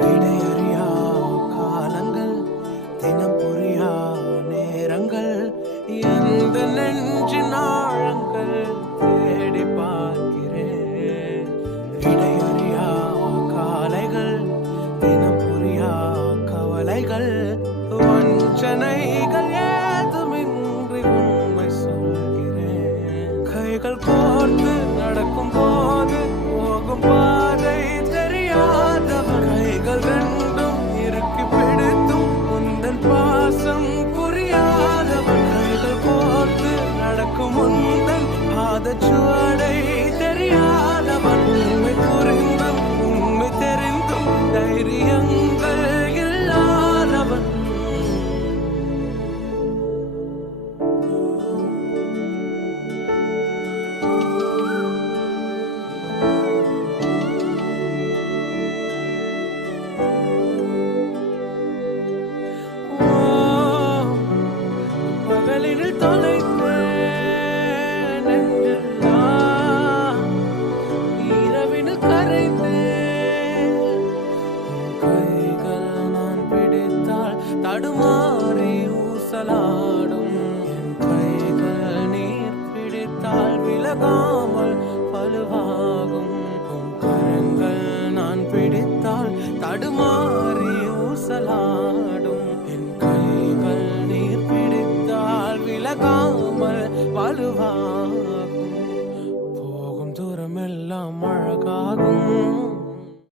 விடையறியா காலங்கள், தினம் புரியா நேரங்கள், எந்த நெஞ்சின் ஆழங்கள் தேடி பார்க்கிறேன். விடையறியா காலைகள், தினம் புரியா கவலைகள், வஞ்சனைகள் ஏதுமின்றி உண்மை சொல்கிறேன். கைகள் கோர்த்து நடக்கும் போது போகும் பாதை தெரியாதவன், கைகள் ரெண்டும் இறுக்கி பிடித்தும் உந்தன் பாசம் புரியாதவன், கைகள் கோர்த்து நடக்கும் உந்தன் பாதச்சுவடை தெரியாதவன், உண்மை புரிந்தும் உண்மை தெரிந்தும் தைரியங்கள் இல்லாதவன். பகலில் தொலைத்தேன் நெஞ்செல்லாம், இரவினில் கரைந்தேன். உன் கைகள் நான் பிடித்தால் தடுமாறி ஊசலாடும், என் கைகள் நீர் பிடித்தால் விலகாமல் வலுவாகும். உன் கரங்கள் நான் பிடித்தால் தடுமாறி ஊசலாடும்.